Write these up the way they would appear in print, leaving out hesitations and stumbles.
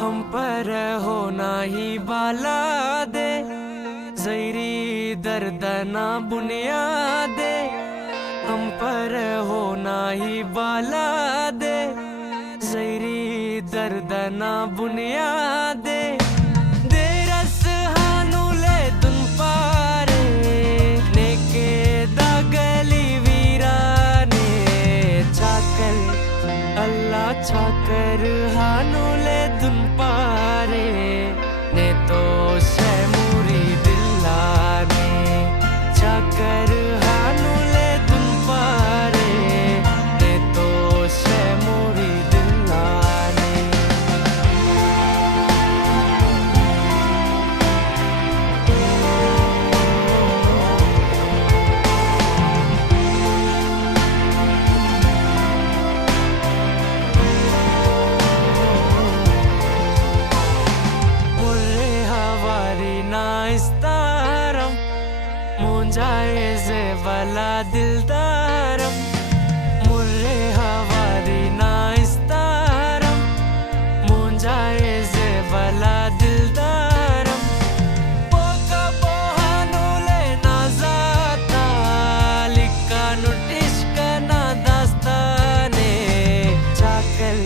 हम पर होना ही बाला दे ज़ैरी दर्दना बुनियादे। हम पर होना ही बाला दे ज़ैरी दर्दना बुनियादे। देरस हानुले तुन पारे नेके दागली वीराने चाकर अल्लाह चाकर हानुले तुन पारे ने तो शैमुरी दिल्लाने चाकर हानुले तुन पारे ने तो शैमुरी दिल्लाने। इस्तारम मुंजाए जे वाला दिलदारम मुर्रे हवारी ना इस्तारम मुंजाए जे वाला दिलदारम। पोका बोहानुले ना जाता लिका नुटिश्का ना दास्ताने चाकर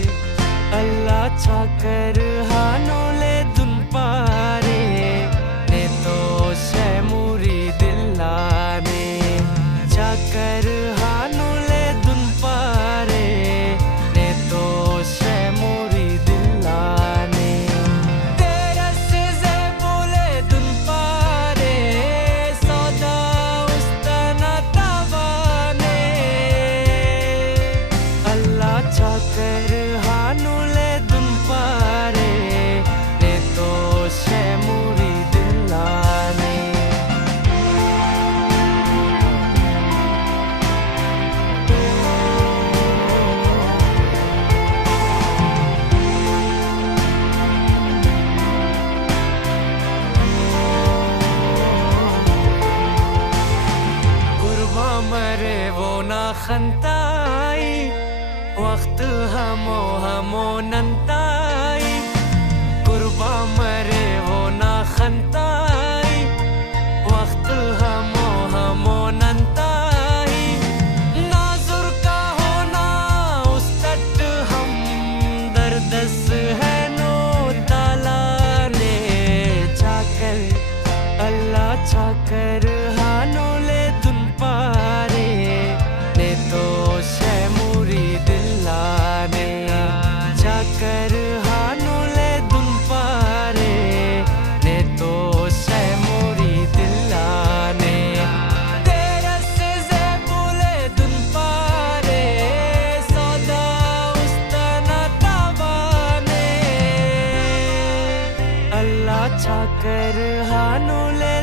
अल्लाह चाकर हानुले तुन पारे चाकर हानुले तुन पारे ने तो शैमुरी दिल्लाने। तेरस से बोले तुन पारे सौदा उस्ताना तवाने अल्लाह चाकर हानुले तुन पारे ने तो शैमुरी दिल्लाने। मरे वो ना खंताई वक्त हमो नंताई कुर्बा मरे वो ना खंताई वक्त हमो नंताई। नाजुर का होना उस तट हम दर्दस है नो तालाने चाकर अल्लाह चाकर हानुले तुन पारे ने तो शैमुरी दिल्लाने चाकर हानुले तुन पारे ने तो शैमुरी दिल्लाने। तेरस से बोले तुन पारे सौदा उस्ताना तवाने अल्लाह चाकर हानुले